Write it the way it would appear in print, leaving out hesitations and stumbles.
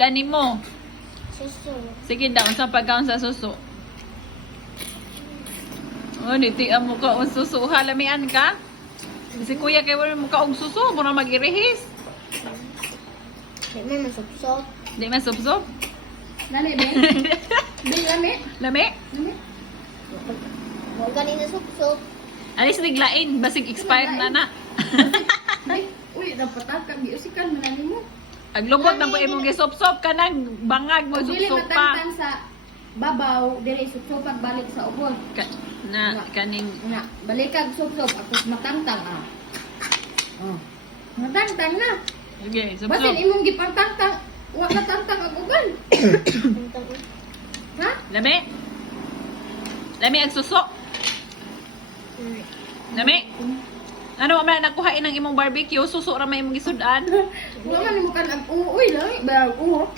gisudan nimo? Suso. Sige daw, sa pagkaon sa suso. Oh, nitian mo ka og suso. Halamian ka? Si kuya kay wala mo ka og suso, mo na mag-irehis. Di man masupsop. Di man sup-sup. Lami, Ben? Ben, lami? Lami? Lami? Huwag ganina supsop. Alis niglain, basig expired na na. Ay, uy, napatakan. Giusikan, manani mo. Aglubot na po imong gisop-sop ka nang bangag mo Pag dili sup-sup pa. matangtang sa babaw, dili sup-supat balik sa ubod. Kaning Nga, balikag sup-sup, tapos matangtang ah. Oh. Matangtang na. okay, Basin sup-sup. imong gipantangtang, wa na tangtang ang ugan. Ha? Lami? Lami ang suso? Lami? Ano man nakuhain ng imong barbecue, suso ra may imong gisudan. Wala man mo kan ang uy lang, ba uho.